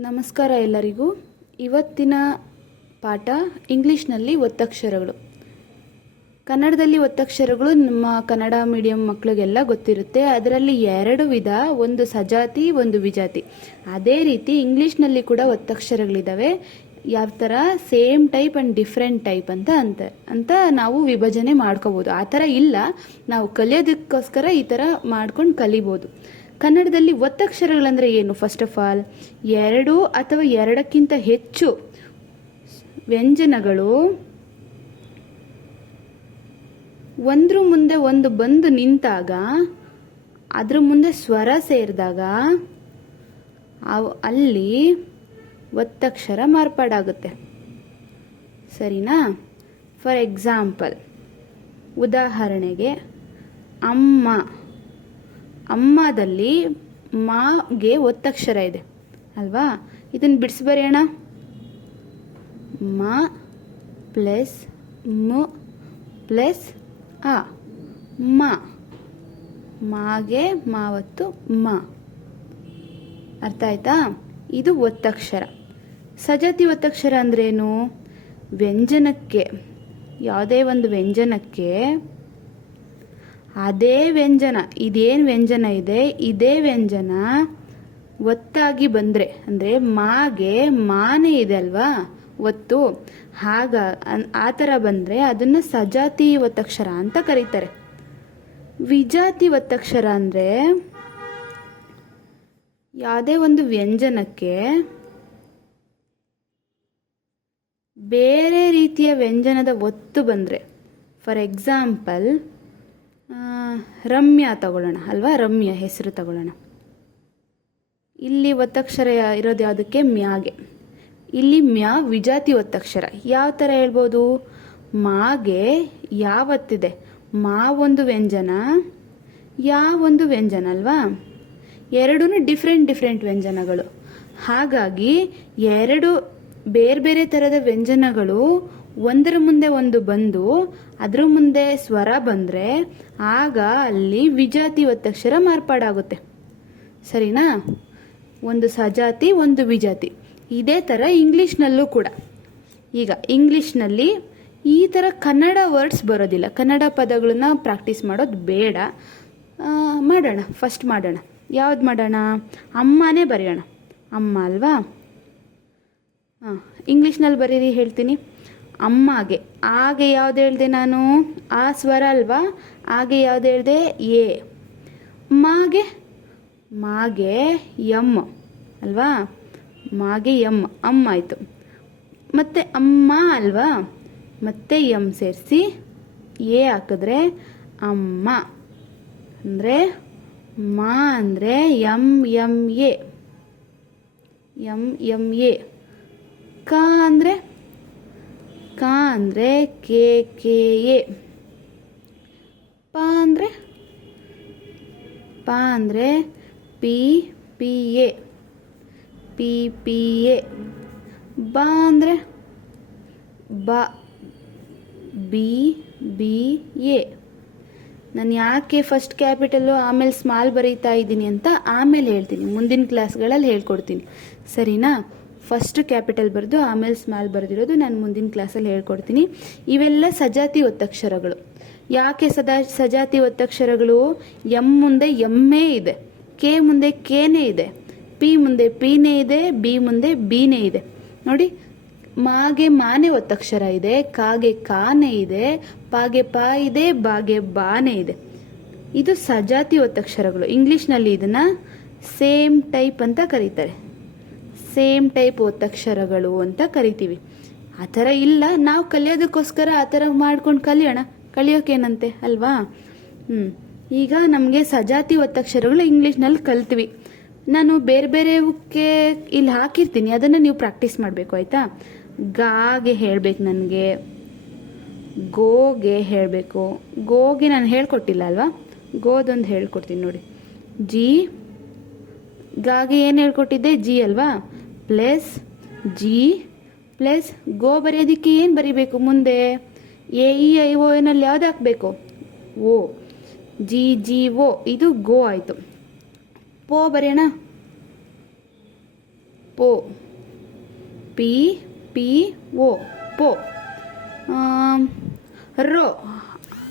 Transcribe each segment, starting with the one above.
ನಮಸ್ಕಾರ ಎಲ್ಲರಿಗೂ. ಇವತ್ತಿನ ಪಾಠ ಇಂಗ್ಲೀಷ್ನಲ್ಲಿ ಒತ್ತಕ್ಷರಗಳು. ಕನ್ನಡದಲ್ಲಿ ಒತ್ತಕ್ಷರಗಳು ನಮ್ಮ ಕನ್ನಡ ಮೀಡಿಯಂ ಮಕ್ಕಳಿಗೆಲ್ಲ ಗೊತ್ತಿರುತ್ತೆ. ಅದರಲ್ಲಿ ಎರಡು ವಿಧ, ಒಂದು ಸಜಾತಿ, ಒಂದು ವಿಜಾತಿ. ಅದೇ ರೀತಿ ಇಂಗ್ಲೀಷ್ನಲ್ಲಿ ಕೂಡ ಒತ್ತಕ್ಷರಗಳಿದ್ದಾವೆ ಯಾವ ಥರ? Same type and different type ಅಂತ ಅಂತ ಅಂತ ನಾವು ವಿಭಜನೆ ಮಾಡ್ಕೋಬೋದು. ಆ ಥರ ಇಲ್ಲ. ನಾವು ಕಲಿಯೋದಕ್ಕೋಸ್ಕರ ಈ ಥರ ಮಾಡ್ಕೊಂಡು ಕಲಿಬೋದು. ಕನ್ನಡದಲ್ಲಿ ಒತ್ತಕ್ಷರಗಳಂದರೆ ಏನು? ಫಸ್ಟ್ ಆಫ್ ಆಲ್ ಎರಡು ಅಥವಾ ಎರಡಕ್ಕಿಂತ ಹೆಚ್ಚು ವ್ಯಂಜನಗಳು ಒಂದ್ರ ಮುಂದೆ ಒಂದು ಬಂದು ನಿಂತಾಗ, ಅದ್ರ ಮುಂದೆ ಸ್ವರ ಸೇರಿದಾಗ ಅಲ್ಲಿ ಒತ್ತಕ್ಷರ ಮಾರ್ಪಾಡಾಗುತ್ತೆ. ಸರಿನಾ? ಫಾರ್ ಎಕ್ಸಾಂಪಲ್ ಉದಾಹರಣೆಗೆ, ಅಮ್ಮ. ಅಮ್ಮದಲ್ಲಿ ಮಾಗೆ ಒತ್ತಕ್ಷರ ಇದೆ. ಅಲ್ವಾ? ಇದನ್ನು ಬಿಡಿಸಿ ಬರೆಯೋಣ ಮ ಪ್ಲಸ್ ಮ ಪ್ಲಸ್ ಅ. ಮ. ಮಾಗೆ ಮಾವತ್ತು ಮ. ಅರ್ಥ ಆಯ್ತಾ? ಇದು ಒತ್ತಕ್ಷರ. ಸಜಾತಿ ಒತ್ತಕ್ಷರ ಅಂದ್ರೇನು? ವ್ಯಂಜನಕ್ಕೆ. ಯಾವುದೇ ಒಂದು ವ್ಯಂಜನಕ್ಕೆ ಅದೇ ವ್ಯಂಜನ, ಇದೇನು ವ್ಯಂಜನ ಇದೆ? ಇದೇ ವ್ಯಂಜನ ಒತ್ತಾಗಿ ಬಂದರೆ, ಅಂದರೆ ಮಾಗೆ ಮಾನೆ ಇದೆ ಅಲ್ವಾ? ಒತ್ತು. ಹಾಗ ಆ ಥರ ಬಂದರೆ ಅದನ್ನು ಸಜಾತಿ ಒತ್ತಕ್ಷರ ಅಂತ ಕರೀತಾರೆ. ವಿಜಾತಿ ಒತ್ತಕ್ಷರ ಅಂದರೆ ಯಾವುದೇ ಒಂದು ವ್ಯಂಜನಕ್ಕೆ ಬೇರೆ ರೀತಿಯ ವ್ಯಂಜನದ ಒತ್ತು ಬಂದರೆ, ಫಾರ್ ಎಕ್ಸಾಂಪಲ್ ರಮ್ಯಾ ತಗೊಳ್ಳೋಣ, ಅಲ್ವಾ? ರಮ್ಯ ಹೆಸರು ತಗೊಳ್ಳೋಣ. ಇಲ್ಲಿ ಒತ್ತಕ್ಷರ ಇರೋದು ಯಾವುದಕ್ಕೆ? ಮ್ಯಾಗೆ. ಇಲ್ಲಿ ಮ್ಯಾ ವಿಜಾತಿ ಒತ್ತಕ್ಷರ. ಯಾವ ಥರ ಹೇಳ್ಬೋದು? ಮಾಗೆ ಯಾವತ್ತಿದೆ? ಮಾ ಒಂದು ವ್ಯಂಜನ ಯಾ ಒಂದು ವ್ಯಂಜನ, ಅಲ್ವಾ? ಎರಡೂ ಡಿಫ್ರೆಂಟ್ ಡಿಫ್ರೆಂಟ್ ವ್ಯಂಜನಗಳು. ಹಾಗಾಗಿ ಎರಡು ಬೇರೆ ಬೇರೆ ಥರದ ವ್ಯಂಜನಗಳು ಒಂದರ ಮುಂದೆ ಒಂದು ಬಂದು, ಅದ್ರ ಮುಂದೆ ಸ್ವರ ಬಂದರೆ ಆಗ ಅಲ್ಲಿ ವಿಜಾತಿ ಒತ್ತಕ್ಷರ ಮಾರ್ಪಾಡಾಗುತ್ತೆ. ಸರಿನಾ? ಒಂದು ಸಜಾತಿ, ಒಂದು ವಿಜಾತಿ. ಇದೇ ಥರ ಇಂಗ್ಲೀಷ್ನಲ್ಲೂ ಕೂಡ. ಈಗ ಇಂಗ್ಲೀಷ್ನಲ್ಲಿ ಈ ಥರ ಕನ್ನಡ ವರ್ಡ್ಸ್ ಬರೋದಿಲ್ಲ. ಕನ್ನಡ ಪದಗಳನ್ನ ಪ್ರಾಕ್ಟೀಸ್ ಮಾಡೋದು ಬೇಡ. ಮಾಡೋಣ ಫಸ್ಟ್ ಮಾಡೋಣ. ಯಾವ್ದು ಮಾಡೋಣ? ಅಮ್ಮನೇ ಬರೆಯೋಣ. ಅಮ್ಮ ಅಲ್ವಾ? ಹಾಂ ಇಂಗ್ಲೀಷ್ನಲ್ಲಿ ಬರೀರಿ, ಹೇಳ್ತೀನಿ. ಅಮ್ಮಗೆ. ಆಗೆ ಯಾವ್ದು ಹೇಳಿದೆ ನಾನು? ಆ ಸ್ವರ ಅಲ್ವಾ? ಆಗೆ ಯಾವ್ದು ಹೇಳಿದೆ? ಎ. ಮಾಗೆ? ಮಾಗೆ ಎಂ. ಅಲ್ವಾ? ಮಾಗೆ ಎಂ. ಅಮ್ಮ ಆಯಿತು. ಮತ್ತು ಅಮ್ಮ ಅಲ್ವಾ? ಮತ್ತೆ ಎಂ ಸೇರಿಸಿ ಎ ಹಾಕಿದ್ರೆ ಅಮ್ಮ. ಅಂದರೆ ಮಾ ಅಂದರೆ M M, A. M M, A. ಕ ಅಂದರೆ ಕ ಅಂದರೆ ಕೆ ಕೆ, ಎ. ಪ ಅಂದರೆ? ಪ ಅಂದರೆ P P, A. P P, A. ಬ ಅಂದರೆ? ಬ, ಬಿ ಬಿ, ಎ. ನಾನು ಯಾಕೆ ಫಸ್ಟ್ ಕ್ಯಾಪಿಟಲ್ಲು ಆಮೇಲೆ ಸ್ಮಾಲ್ ಬರೀತಾ ಇದ್ದೀನಿ ಅಂತ ಆಮೇಲೆ ಹೇಳ್ತೀನಿ, ಮುಂದಿನ ಕ್ಲಾಸ್ಗಳಲ್ಲಿ ಹೇಳ್ಕೊಡ್ತೀನಿ. ಸರಿನಾ? ಫಸ್ಟ್ ಕ್ಯಾಪಿಟಲ್ ಬರೆದು, ಆಮೇಲೆ ಸ್ಮಾಲ್ ಬರೆದಿರೋದು ನಾನು ಮುಂದಿನ ಕ್ಲಾಸಲ್ಲಿ ಹೇಳ್ಕೊಡ್ತೀನಿ. ಇವೆಲ್ಲ ಸಜಾತಿ ಒತ್ತಕ್ಷರಗಳು. ಯಾಕೆ ಸದಾ, ಸಜಾತಿ ಒತ್ತಕ್ಷರಗಳು? ಎಂ ಮುಂದೆ ಎಮ್ಮೆ ಇದೆ, ಕೆ ಮುಂದೆ ಕೆನೇ ಇದೆ, ಪಿ ಮುಂದೆ ಪಿನೇ ಇದೆ, ಬಿ ಮುಂದೆ ಬಿನೇ ಇದೆ. ನೋಡಿ, ಮಾಗೆ ಮಾನೆ ಒತ್ತಕ್ಷರ ಇದೆ, ಕಾಗೆ ಕಾನೆ ಇದೆ, ಪಾಗೆ ಪಾ ಇದೆ, ಬಾಗೆ ಬಾನೆ ಇದೆ. ಇದು ಸಜಾತಿ ಒತ್ತಕ್ಷರಗಳು. ಇಂಗ್ಲೀಷ್ನಲ್ಲಿ ಇದನ್ನ ಸೇಮ್ ಟೈಪ್ ಅಂತ ಕರೀತಾರೆ. ಸೇಮ್ ಟೈಪ್ ಒತ್ತಕ್ಷರಗಳು ಅಂತ ಕರಿತೀವಿ. ಆ ಥರ ಇಲ್ಲ, ನಾವು ಕಲಿಯೋದಕ್ಕೋಸ್ಕರ ಆ ಥರ ಮಾಡ್ಕೊಂಡು ಕಲಿಯೋಣ. ಕಲಿಯೋಕೇನಂತೆ, ಅಲ್ವಾ? ಹ್ಞೂ ಈಗ ನಮಗೆ ಸಜಾತಿ ಒತ್ತಕ್ಷರಗಳು ಇಂಗ್ಲೀಷ್ನಲ್ಲಿ ಕಲ್ತ್ವಿ. ನಾನು ಬೇರೆ ಬೇರೆವಕ್ಕೆ ಇಲ್ಲಿ ಹಾಕಿರ್ತೀನಿ, ಅದನ್ನು ನೀವು ಪ್ರಾಕ್ಟೀಸ್ ಮಾಡಬೇಕು, ಆಯಿತಾ? ಗಾಗೆ ಹೇಳಬೇಕು ನನಗೆ. ಗೋಗೆ ಹೇಳಬೇಕು. ಗೋಗೆ ನಾನು ಹೇಳ್ಕೊಟ್ಟಿಲ್ಲ, ಅಲ್ವಾ? ಗೋದೊಂದು ಹೇಳ್ಕೊಡ್ತೀನಿ ನೋಡಿ. ಜಿ, ಗಾಗೆ ಏನು ಹೇಳ್ಕೊಟ್ಟಿದ್ದೆ? ಜಿ, ಅಲ್ವಾ? ಪ್ಲಸ್ ಜಿ ಪ್ಲಸ್ ಗೋ ಬರೆಯೋದಕ್ಕೆ ಏನು ಬರಿಬೇಕು ಮುಂದೆ? ಎ, ಇ, ಐ, ಓ ಏನಲ್ಲಿ ಯಾವ್ದು ಹಾಕಬೇಕು? ಓ. G G, O. ಇದು ಗೋ ಆಯಿತು. ಪೋ ಬರೆಯೋಣ. ಪೋ. P P, O. ಪೋ. ರೋ.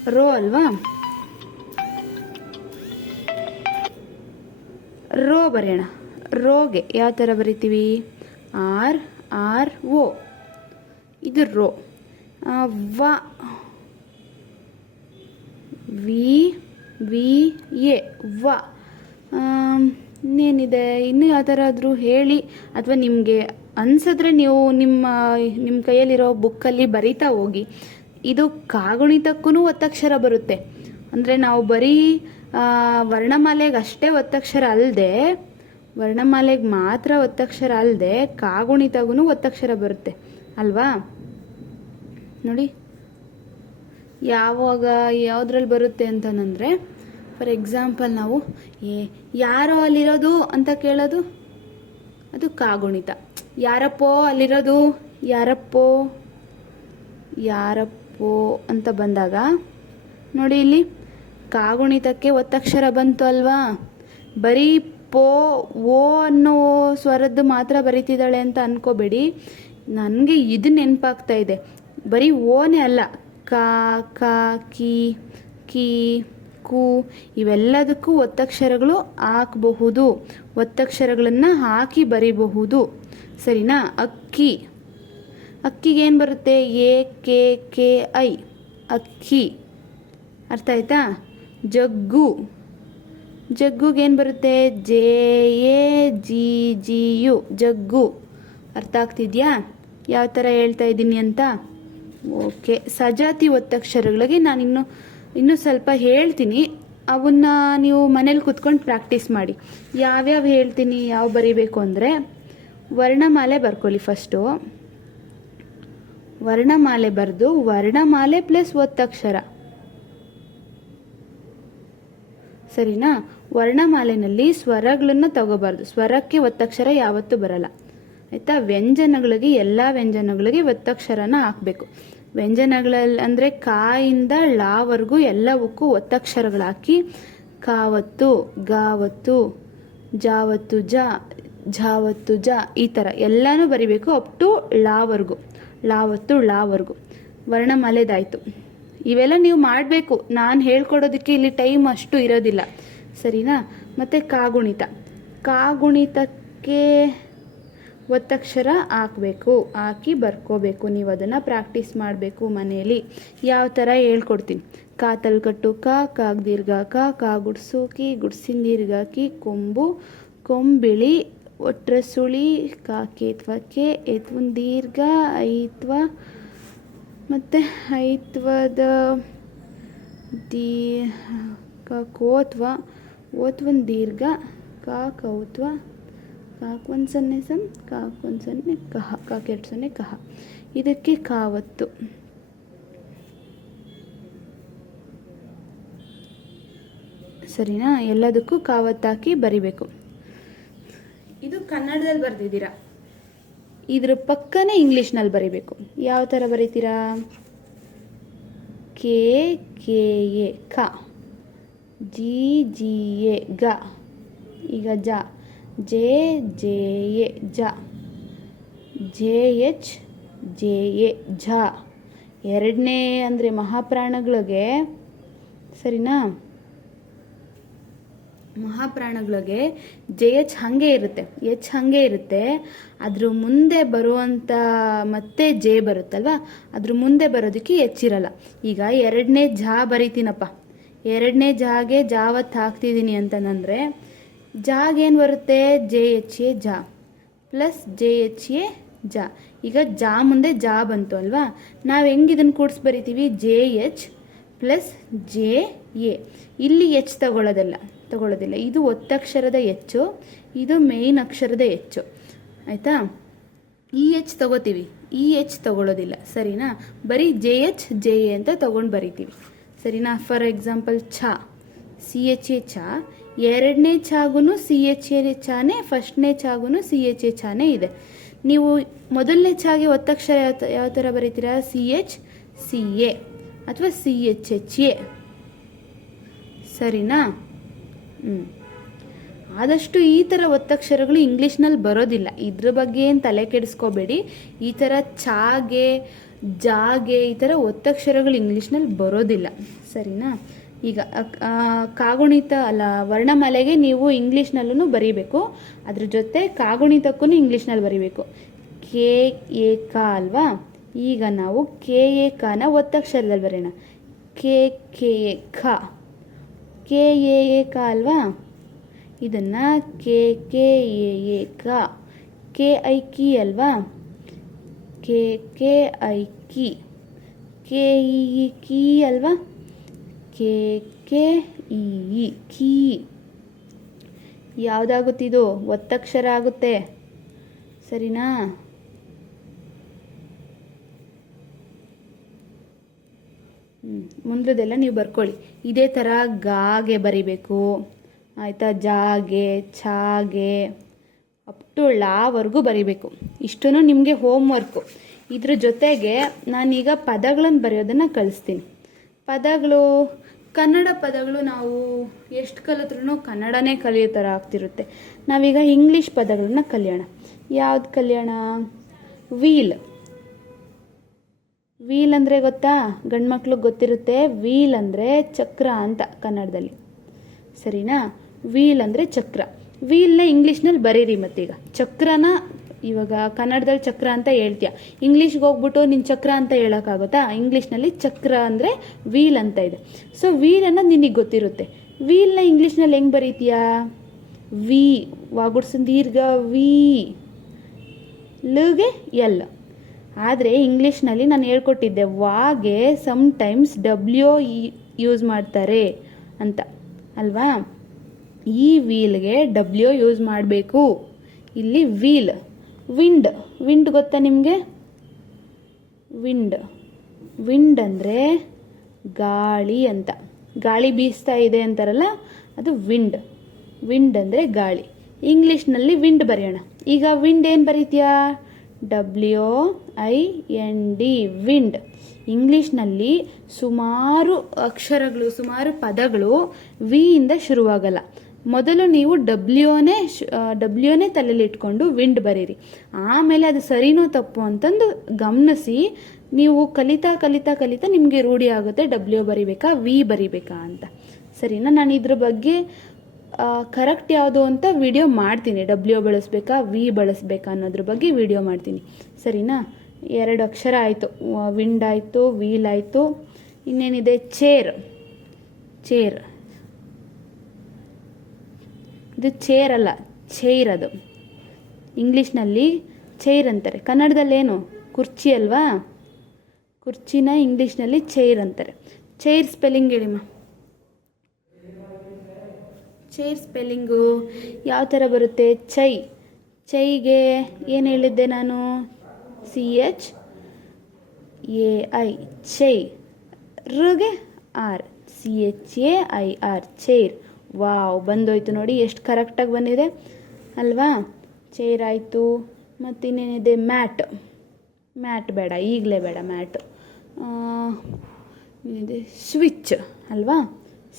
ರೋ ಅಲ್ವಾ? ರೋ ಬರೆಯೋಣ. ರೋಗೆ. ಯಾವ ಥರ ಬರಿತೀವಿ? R R, O. ಇದು ರೋ. ವ. ವಿ ವಿ, ಎ, ವ. ಇನ್ನೇನಿದೆ? ಇನ್ನೂ ಯಾವ ಥರ ಆದರೂ ಹೇಳಿ ಅಥವಾ ನಿಮಗೆ ಅನ್ಸಿದ್ರೆ ನೀವು ನಿಮ್ಮ ನಿಮ್ಮ ಕೈಯಲ್ಲಿರೋ ಬುಕ್ಕಲ್ಲಿ ಬರಿತಾ ಹೋಗಿ. ಇದು ಕಾಗುಣಿತಕ್ಕೂ ಒತ್ತಕ್ಷರ ಬರುತ್ತೆ. ಅಂದರೆ ನಾವು ಬರೀ ವರ್ಣಮಾಲೆಗೆ ಅಷ್ಟೇ ಒತ್ತಕ್ಷರ ಅಲ್ಲದೆ ವರ್ಣಮಾಲೆಗೆ ಮಾತ್ರ ಒತ್ತಕ್ಷರ ಅಲ್ಲದೆ ಕಾಗುಣಿತಗೂ ಒತ್ತಕ್ಷರ ಬರುತ್ತೆ. ಅಲ್ವಾ? ನೋಡಿ. ಯಾವಾಗ ಯಾವುದ್ರಲ್ಲಿ ಬರುತ್ತೆ ಅಂತಂದರೆ ಫಾರ್ ಎಕ್ಸಾಂಪಲ್ ನಾವು, ಏ, ಯಾರೋ ಅಲ್ಲಿರೋದು ಅಂತ ಕೇಳೋದು? ಅದು ಕಾಗುಣಿತ. ಯಾರಪ್ಪೋ ಅಲ್ಲಿರೋದು? ಯಾರಪ್ಪೋ? ಯಾರಪ್ಪೋ ಅಂತ ಬಂದಾಗ, ನೋಡಿ ಇಲ್ಲಿ, ಕಾಗುಣಿತಕ್ಕೆ ಒತ್ತಕ್ಷರ ಬಂತು ಅಲ್ವಾ? ಬರೀ ಪೋ, ಓ ಅನ್ನೋ ಸ್ವರದ್ದು ಮಾತ್ರ ಬರಿತಿದ್ದಾಳೆ ಅಂತ ಅನ್ಕೋಬೇಡಿ. ನನಗೆ ಇದು ನೆನಪಾಗ್ತಾ ಇದೆ. ಬರೀ ಓನೇ ಅಲ್ಲ. ಕಾ ಕಾ, ಕಿ ಕಿ, ಕು ಇವೆಲ್ಲದಕ್ಕೂ ಒತ್ತಕ್ಷರಗಳು ಹಾಕಬಹುದು. ಒತ್ತಕ್ಷರಗಳನ್ನು ಹಾಕಿ ಬರಿಬಹುದು. ಸರಿನಾ? ಅಕ್ಕಿ. ಅಕ್ಕಿಗೆ ಏನು ಬರುತ್ತೆ? A, K K, I. ಅಕ್ಕಿ. ಅರ್ಥ ಆಯ್ತಾ? ಜಗ್ಗು. ಜಗ್ಗುಗೆ ಏನು ಬರುತ್ತೆ? J, A, G G, U. ಜಗ್ಗು. ಅರ್ಥ ಆಗ್ತಿದ್ಯಾ? ಯಾವ ಥರ ಹೇಳ್ತಾ ಇದ್ದೀನಿ ಅಂತ? ಓಕೆ. ಸಜಾತಿ ಒತ್ತಕ್ಷರಗಳಿಗೆ ನಾನು ಇನ್ನು ಇನ್ನೂ ಸ್ವಲ್ಪ ಹೇಳ್ತೀನಿ. ಅವನ್ನ ನೀವು ಮನೇಲಿ ಕುತ್ಕೊಂಡು ಪ್ರಾಕ್ಟೀಸ್ ಮಾಡಿ. ಯಾವ್ಯಾವ ಹೇಳ್ತೀನಿ, ಯಾವ ಬರೀಬೇಕು ಅಂದರೆ, ವರ್ಣಮಾಲೆ ಬರ್ಕೊಳ್ಳಿ ಫಸ್ಟು ವರ್ಣಮಾಲೆ ಬರೆದು ವರ್ಣಮಾಲೆ ಪ್ಲಸ್ ಒತ್ತಕ್ಷರ. ಸರಿನಾ ವರ್ಣಮಾಲೆನಲ್ಲಿ ಸ್ವರಗಳನ್ನು ತಗೋಬಾರ್ದು. ಸ್ವರಕ್ಕೆ ಒತ್ತಕ್ಷರ ಯಾವತ್ತೂ ಬರಲ್ಲ. ಆಯಿತಾ? ವ್ಯಂಜನಗಳಿಗೆ, ಎಲ್ಲ ವ್ಯಂಜನಗಳಿಗೆ ಒತ್ತಕ್ಷರನ ಹಾಕಬೇಕು. ವ್ಯಂಜನಗಳಲ್ಲಿ ಅಂದರೆ ಕಾಯಿಂದ ಲಾವರೆಗೂ ಎಲ್ಲವಕ್ಕೂ ಒತ್ತಕ್ಷರಗಳು ಹಾಕಿ ಕಾವತ್ತು, ಗಾವತ್ತು, ಜಾವತ್ತು ಜ ಝಾವತ್ತು ಜ ಈ ಥರ ಎಲ್ಲನೂ ಬರಿಬೇಕು ಅಪ್ ಟು ಲಾವರ್ಗು ಲಾವತ್ತು ಲಾವರ್ಗು ವರ್ಣಮಾಲೆದಾಯಿತು. ಇವೆಲ್ಲ ನೀವು ಮಾಡಬೇಕು. ನಾನು ಹೇಳ್ಕೊಡೋದಕ್ಕೆ ಇಲ್ಲಿ ಟೈಮ್ ಅಷ್ಟು ಇರೋದಿಲ್ಲ. ಸರಿನಾ? ಮತ್ತು ಕಾಗುಣಿತ. ಕಾಗುಣಿತಕ್ಕೆ ಒತ್ತಕ್ಷರ ಹಾಕಬೇಕು. ಹಾಕಿ ಬರ್ಕೋಬೇಕು. ನೀವು ಅದನ್ನು ಪ್ರಾಕ್ಟೀಸ್ ಮಾಡಬೇಕು ಮನೆಯಲ್ಲಿ. ಯಾವ ಥರ ಹೇಳ್ಕೊಡ್ತೀನಿ. ಕಾ ತಲ್ಕಟ್ಟು, ಕಾ, ಕಾಗ್ ದೀರ್ಘ, ಕಾ ಕಾ ಗುಡ್ಸು, ಕಿ ಗುಡ್ಸಿನ ದೀರ್ಘ, ಕಿ ಕೊಂಬು, ಕೊಂಬಿಳಿ ಒಟ್ರ ಸುಳಿ ಕಾ ಕೇತ್ವ, ಕೆ ಎತ್ವನ್ ದೀರ್ಘ, ಐತ್ವ ಮತ್ತು ಐತ್ವದ ದೀ, ಕ, ಕೋತ್ವ. ಓತ್ವನ್ ದೀರ್ಘ, ಕಾ, ಕೌತ್ವ. ಒಂದು ಸೊನ್ನೆ ಸಮ್ ಕಾಕ್ ಒಂದು ಸೊನ್ನೆ ಕಹ, ಕಾಕ್ ಎರಡು ಸೊನ್ನೆ ಕಹ. ಇದಕ್ಕೆ ಕಾವತ್ತು. ಸರಿನಾ? ಎಲ್ಲದಕ್ಕೂ ಕಾವತ್ತಾಕಿ ಬರಿಬೇಕು. ಇದು ಕನ್ನಡದಲ್ಲಿ ಬರೆದಿದ್ದೀರಾ? ಇದ್ರ ಪಕ್ಕನೇ ಇಂಗ್ಲೀಷ್ನಲ್ಲಿ ಬರೀಬೇಕು. ಯಾವ ಥರ ಬರೀತೀರಾ? ಕೆ ಕೆ, ಎ, ಕ. ಜಿ ಜಿ, ಎ, ಗ. ಈಗ ಜ. ಜೆ ಜೆ, ಎ, ಜ. ಜೆ, ಎಚ್, ಜೆ, ಎ, ಝ. ಎರಡನೇ ಅಂದರೆ ಮಹಾಪ್ರಾಣಗಳಿಗೆ ಸರಿನಾ? ಮಹಾಪ್ರಾಣಗಳಿಗೆ ಜೆ ಎಚ್ ಹಾಗೆ ಇರುತ್ತೆ, ಎಚ್ ಹಾಗೆ ಇರುತ್ತೆ. ಅದ್ರ ಮುಂದೆ ಬರುವಂಥ ಮತ್ತೆ ಜೆ ಬರುತ್ತಲ್ವ? ಅದ್ರ ಮುಂದೆ ಬರೋದಕ್ಕೆ ಎಚ್ ಇರಲ್ಲ. ಈಗ ಎರಡನೇ ಜಾ ಬರಿತೀನಪ್ಪ. ಎರಡನೇ ಜಾಗೆ ಜಾವತ್ ಹಾಕ್ತಿದ್ದೀನಿ ಅಂತಂದರೆ ಜಾಗೇನು ಬರುತ್ತೆ? ಜೆ ಎಚ್ ಎ ಜಾ ಪ್ಲಸ್ ಜೆ ಎಚ್ ಎ ಜಾ. ಈಗ ಜಾ ಮುಂದೆ ಜಾ ಬಂತು ಅಲ್ವಾ? ನಾವು ಹೆಂಗೆ ಇದನ್ನು ಕೂಡ್ಸ್ ಬರಿತೀವಿ? J H plus J A. ಇಲ್ಲಿ ಎಚ್ ತಗೊಳ್ಳೋದಿಲ್ಲ ತಗೊಳ್ಳೋದಿಲ್ಲ. ಇದು ಒತ್ತಕ್ಷರದ ಹೆಚ್ಚು ಇದು ಮೇಯ್ನ್ ಅಕ್ಷರದ ಹೆಚ್ಚು ಆಯಿತಾ? ಇ ಎಚ್ ತಗೋತೀವಿ. ಇ ಎಚ್ ತಗೊಳ್ಳೋದಿಲ್ಲ. ಸರಿನಾ? ಬರೀ ಜೆ ಎಚ್ ಜೆ ಎ ಅಂತ ತೊಗೊಂಡು ಬರಿತೀವಿ. ಸರಿನಾ? ಫಾರ್ ಎಕ್ಸಾಂಪಲ್ ಛ. ಸಿ ಎಚ್ ಎ ಛ. ಎರಡನೇ ಛಾಗೂ ಸಿ ಎಚ್ ಎ ಛಾನೆ ಫಸ್ಟ್ನೇ ಛಾಗೂ ಸಿ ಎಚ್ ಎ ಛಾನೆ ಇದೆ. ನೀವು ಮೊದಲನೇ ಛಾಗೆ ಒತ್ತಕ್ಷರ ಯಾವ ಯಾವ ಥರ ಬರೀತೀರಾ? ಸಿ ಎಚ್ ಸಿ ಎ ಅಥವಾ ಸಿ ಎಚ್ ಎಚ್ ಎ ಸರಿನಾ? ಆದಷ್ಟು ಈ ಥರ ಒತ್ತಕ್ಷರಗಳು ಇಂಗ್ಲೀಷ್ನಲ್ಲಿ ಬರೋದಿಲ್ಲ. ಇದ್ರ ಬಗ್ಗೆ ಏನು ತಲೆ ಕೆಡಿಸ್ಕೋಬೇಡಿ. ಈ ಥರ ಚಾಗೆ ಜಾಗೆ ಈ ಥರ ಒತ್ತಕ್ಷರಗಳು ಇಂಗ್ಲೀಷ್ನಲ್ಲಿ ಬರೋದಿಲ್ಲ. ಸರಿನಾ? ಈಗ ಕಾಗುಣಿತ ಅಲ್ಲ, ವರ್ಣಮಾಲೆಗೆ ನೀವು ಇಂಗ್ಲೀಷ್ನಲ್ಲೂ ಬರೀಬೇಕು. ಅದ್ರ ಜೊತೆ ಕಾಗುಣಿತಕ್ಕೂ ಇಂಗ್ಲೀಷ್ನಲ್ಲಿ ಬರೀಬೇಕು. ಕೆ, ಎ, ಕ ಅಲ್ವಾ? ಈಗ ನಾವು ಕೆ, ಎ ಕನ ಒತ್ತಕ್ಷರದಲ್ಲಿ ಬರೆಯೋಣ. ಕೆ ಕೆ, ಎ ಖ ಕೆ ಎ ಎ ಕ ಅಲ್ವಾ? ಇದನ್ನು ಕೆ ಕೆ ಎ ಎ ಕ. ಕೆ ಐ ಕಿ ಅಲ್ವಾ? ಕೆ ಕೆ ಐ ಕಿ ಕೆ ಇ ಇ ಕಿ ಅಲ್ವಾ? ಕೆ ಕೆ ಇ ಕಿ ಕೀ. ಯಾವುದಾಗುತ್ತಿದು? ಒತ್ತಕ್ಷರ ಆಗುತ್ತೆ. ಸರಿನಾ? ಮುಂದದೆಲ್ಲ ನೀವು ಬರ್ಕೊಳ್ಳಿ. ಇದೇ ಥರ ಗಾಗೆ ಬರಿಬೇಕು. ಆಯಿತಾ? ಜಾಗೆ, ಛಾಗೆ ಅಪ್ ಟು ಲಾವರೆಗೂ ಬರಿಬೇಕು. ಇಷ್ಟೂ ನಿಮಗೆ ಹೋಮ್ ವರ್ಕು ಇದ್ರ ಜೊತೆಗೆ ನಾನೀಗ ಪದಗಳನ್ನು ಬರೆಯೋದನ್ನು ಕಳಿಸ್ತೀನಿ. ಪದಗಳು, ಕನ್ನಡ ಪದಗಳು ನಾವು ಎಷ್ಟು ಕಲಿತ್ರೂ ಕನ್ನಡನೇ ಕಲಿಯೋ ಥರ ಆಗ್ತಿರುತ್ತೆ. ನಾವೀಗ ಇಂಗ್ಲೀಷ್ ಪದಗಳನ್ನ ಕಲಿಯೋಣ. ಯಾವ್ದು ಕಲಿಯೋಣ? ವೀಲ್. ವೀಲ್ ಅಂದರೆ ಗೊತ್ತಾ? ಗಂಡು ಮಕ್ಳಿಗೆ ಗೊತ್ತಿರುತ್ತೆ. ವೀಲ್ ಅಂದರೆ ಚಕ್ರ ಅಂತ ಕನ್ನಡದಲ್ಲಿ. ಸರಿನಾ? ವೀಲ್ ಅಂದರೆ ಚಕ್ರ. ವೀಲ್ನ ಇಂಗ್ಲೀಷ್ನಲ್ಲಿ ಬರೀರಿ ಮತ್ತೀಗ. ಚಕ್ರನ ಇವಾಗ ಕನ್ನಡದಲ್ಲಿ ಚಕ್ರ ಅಂತ ಹೇಳ್ತೀಯ. ಇಂಗ್ಲೀಷ್ಗೆ ಹೋಗ್ಬಿಟ್ಟು ನಿನ್ನ ಚಕ್ರ ಅಂತ ಹೇಳೋಕ್ಕಾಗುತ್ತಾ? ಇಂಗ್ಲೀಷ್ನಲ್ಲಿ ಚಕ್ರ ಅಂದರೆ ವೀಲ್ ಅಂತ ಇದೆ. ಸೊ ವೀಲ್ ಅನ್ನೋದು ನಿನಗೆ ಗೊತ್ತಿರುತ್ತೆ. ವೀಲ್ನ ಇಂಗ್ಲೀಷ್ನಲ್ಲಿ ಹೆಂಗೆ ಬರೀತೀಯಾ? ವಿ. ವಾಗುಡ್ಸನ್ ದೀರ್ಘ ವಿ. ಲಗೆ ಎಲ್. ಆದರೆ ಇಂಗ್ಲೀಷ್ನಲ್ಲಿ ನಾನು ಹೇಳ್ಕೊಟ್ಟಿದ್ದೆ, ವಾಗೆ ಸಮ್ಟೈಮ್ಸ್ ಡಬ್ಲ್ಯೂ ಯೂಸ್ ಮಾಡ್ತಾರೆ ಅಂತ. ಅಲ್ವಾ? ಈ ವೀಲ್ಗೆ ಡಬ್ಲ್ಯೂ ಯೂಸ್ ಮಾಡಬೇಕು. ಇಲ್ಲಿ ವೀಲ್ ವಿಂಡ್ ವಿಂಡ್ ಗೊತ್ತಾ ನಿಮಗೆ? ವಿಂಡ್ ವಿಂಡ್ ಅಂದರೆ ಗಾಳಿ ಅಂತ. ಗಾಳಿ ಬೀಸ್ತಾ ಇದೆ ಅಂತಾರಲ್ಲ, ಅದು ವಿಂಡ್ ವಿಂಡ್ ಅಂದರೆ ಗಾಳಿ. ಇಂಗ್ಲೀಷ್ನಲ್ಲಿ ವಿಂಡ್ ಬರೆಯೋಣ. ಈಗ ವಿಂಡ್ ಏನು ಬರೀತೀಯಾ? W I N D wind ಇಂಗ್ಲೀಷ್ನಲ್ಲಿ ಸುಮಾರು ಅಕ್ಷರಗಳು, ಸುಮಾರು ಪದಗಳು ವಿ ಇಂದ ಶುರುವಾಗಲ್ಲ. ಮೊದಲು ನೀವು ಡಬ್ಲ್ಯೂನೇ ಡಬ್ಲ್ಯೂನೇ ತಲೆಯಲ್ಲಿ ಇಟ್ಕೊಂಡು ವಿಂಡ್ ಬರೀರಿ. ಆಮೇಲೆ ಅದು ಸರಿನೋ ತಪ್ಪು ಅಂತಂದು ಗಮನಿಸಿ, ನೀವು ಕಲಿತಾ ಕಲಿತಾ ಕಲಿತಾ ನಿಮಗೆ ರೂಢಿ ಆಗುತ್ತೆ ಡಬ್ಲ್ಯೂ ಬರಿಬೇಕಾ ವಿ ಬರಿಬೇಕಾ ಅಂತ. ಸರಿನಾ? ನಾನು ಇದ್ರ ಬಗ್ಗೆ ಕರೆಕ್ಟ್ ಯಾವುದು ಅಂತ ವಿಡಿಯೋ ಮಾಡ್ತೀನಿ. ಡಬ್ಲ್ಯೂ ಬಳಸ್ಬೇಕಾ ವಿ ಬಳಸ್ಬೇಕಾ ಅನ್ನೋದ್ರ ಬಗ್ಗೆ ವಿಡಿಯೋ ಮಾಡ್ತೀನಿ. ಸರಿನಾ? ಎರಡು ಅಕ್ಷರ ಆಯಿತು. ವಿಂಡ್ ಆಯಿತು ವೀಲ್ ಆಯಿತು. ಇನ್ನೇನಿದೆ? ಚೇರ್ ಚೇರ್ ಇದು ಚೇರ್ ಅಲ್ಲ ಚೇರ್ ಅದು. ಇಂಗ್ಲೀಷ್ನಲ್ಲಿ ಚೇರ್ ಅಂತಾರೆ. ಕನ್ನಡದಲ್ಲೇನು? ಕುರ್ಚಿ ಅಲ್ವಾ? ಕುರ್ಚಿನ ಇಂಗ್ಲೀಷ್ನಲ್ಲಿ ಚೇರ್ ಅಂತಾರೆ. ಚೇರ್ ಸ್ಪೆಲ್ಲಿಂಗ್ ಹೇಳಿಮ್ಮ ಚೈರ್ ಸ್ಪೆಲ್ಲಿಂಗು ಯಾವ ಥರ ಬರುತ್ತೆ? ಚೈ. ಚೈಗೆ ಏನು ಹೇಳಿದ್ದೆ ನಾನು? ಸಿ ಎಚ್ ಎ ಐ ಚೈ. ಋಗೆ R C H A I R chair wow, ಬಂದೋಯ್ತು ನೋಡಿ, ಎಷ್ಟು ಕರೆಕ್ಟಾಗಿ ಬಂದಿದೆ. ಅಲ್ವಾ? ಚೇರ್ ಆಯಿತು. ಮತ್ತಿನ್ನೇನಿದೆ? ಮ್ಯಾಟ್. ಮ್ಯಾಟ್ ಬೇಡ, ಈಗಲೇ ಬೇಡ ಮ್ಯಾಟ್. ಏನಿದೆ? ಸ್ವಿಚ್ ಅಲ್ವಾ?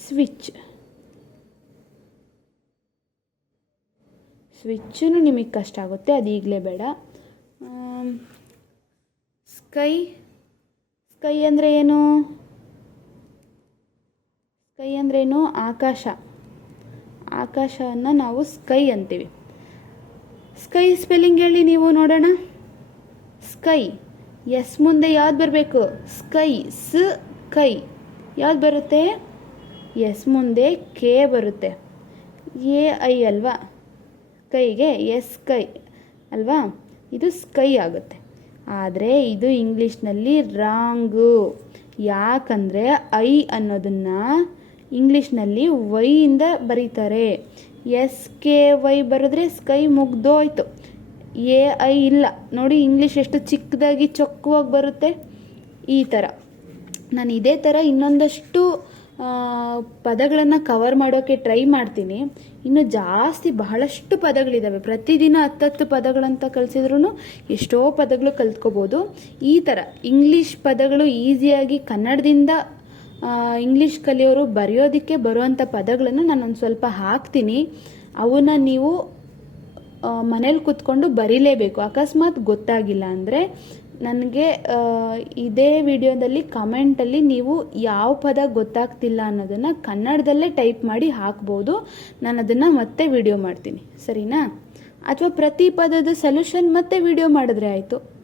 ಸ್ವಿಚ್ ಸ್ವಿಚ್ಚೂ ನಿಮಗೆ ಕಷ್ಟ ಆಗುತ್ತೆ, ಅದು ಈಗಲೇ ಬೇಡ. ಸ್ಕೈ ಸ್ಕೈ ಅಂದರೆ ಏನು? ಸ್ಕೈ ಅಂದ್ರೇನು ಆಕಾಶ. ಆಕಾಶವನ್ನು ನಾವು ಸ್ಕೈ ಅಂತೀವಿ. ಸ್ಕೈ ಸ್ಪೆಲ್ಲಿಂಗ್ ಹೇಳಿ ನೀವು ನೋಡೋಣ. ಸ್ಕೈ. ಎಸ್ ಮುಂದೆ ಯಾವ್ದು ಬರಬೇಕು? ಸ್ಕೈ, ಸ್, ಕೈ. ಯಾವ್ದು ಬರುತ್ತೆ? ಎಸ್ ಮುಂದೆ ಕೆ ಬರುತ್ತೆ. ಎ, ಐ ಅಲ್ವಾ? ಕೈಗೆ ಎಸ್ ಕೈ, ಅಲ್ವಾ? ಇದು ಸ್ಕೈ ಆಗುತ್ತೆ. ಆದರೆ ಇದು ಇಂಗ್ಲೀಷ್ನಲ್ಲಿ ರಾಂಗು. ಯಾಕಂದರೆ ಐ ಅನ್ನೋದನ್ನು ಇಂಗ್ಲೀಷ್ನಲ್ಲಿ ವೈಯಿಂದ ಬರೀತಾರೆ. ಎಸ್ ಕೆ ವೈ ಬರೆದ್ರೆ ಸ್ಕೈ ಮುಗ್ದೋಯ್ತು. ಎ ಐ ಇಲ್ಲ. ನೋಡಿ ಇಂಗ್ಲೀಷ್ ಎಷ್ಟು ಚಿಕ್ಕದಾಗಿ ಚೊಕ್ಕವಾಗಿ ಬರುತ್ತೆ. ಈ ಥರ. ನಾನು ಇದೇ ಥರ ಇನ್ನೊಂದಷ್ಟು ಪದಗಳನ್ನು ಕವರ್ ಮಾಡೋಕ್ಕೆ ಟ್ರೈ ಮಾಡ್ತೀನಿ. ಇನ್ನು ಜಾಸ್ತಿ ಬಹಳಷ್ಟು ಪದಗಳಿದ್ದಾವೆ ಪ್ರತಿದಿನ ಹತ್ತತ್ತು ಪದಗಳಂತ ಕಲಿಸಿದ್ರೂ ಎಷ್ಟೋ ಪದಗಳು ಕಲ್ತ್ಕೋಬೋದು. ಈ ಥರ ಇಂಗ್ಲೀಷ್ ಪದಗಳು ಈಸಿಯಾಗಿ ಕನ್ನಡದಿಂದ ಇಂಗ್ಲೀಷ್ ಕಲಿಯೋರು ಬರೆಯೋದಕ್ಕೆ ಬರುವಂಥ ಪದಗಳನ್ನು ನಾನು ಒಂದು ಸ್ವಲ್ಪ ಹಾಕ್ತೀನಿ. ಅವನ್ನ ನೀವು ಮನೇಲಿ ಕೂತ್ಕೊಂಡು ಬರೀಲೇಬೇಕು. ಅಕಸ್ಮಾತ್ ಗೊತ್ತಾಗಿಲ್ಲ ಅಂದರೆ ನನಗೆ ಇದೇ ವಿಡಿಯೋದಲ್ಲಿ ಕಮೆಂಟಲ್ಲಿ ನೀವು ಯಾವ ಪದ ಗೊತ್ತಾಗ್ತಿಲ್ಲ ಅನ್ನೋದನ್ನು ಕನ್ನಡದಲ್ಲೇ ಟೈಪ್ ಮಾಡಿ ಹಾಕ್ಬೋದು. ನಾನು ಅದನ್ನು ಮತ್ತೆ ವಿಡಿಯೋ ಮಾಡ್ತೀನಿ. ಸರಿನಾ? ಅಥವಾ ಪ್ರತಿ ಪದದ ಸೊಲ್ಯೂಷನ್ ಮತ್ತೆ ವಿಡಿಯೋ ಮಾಡಿದ್ರೆ ಆಯಿತು.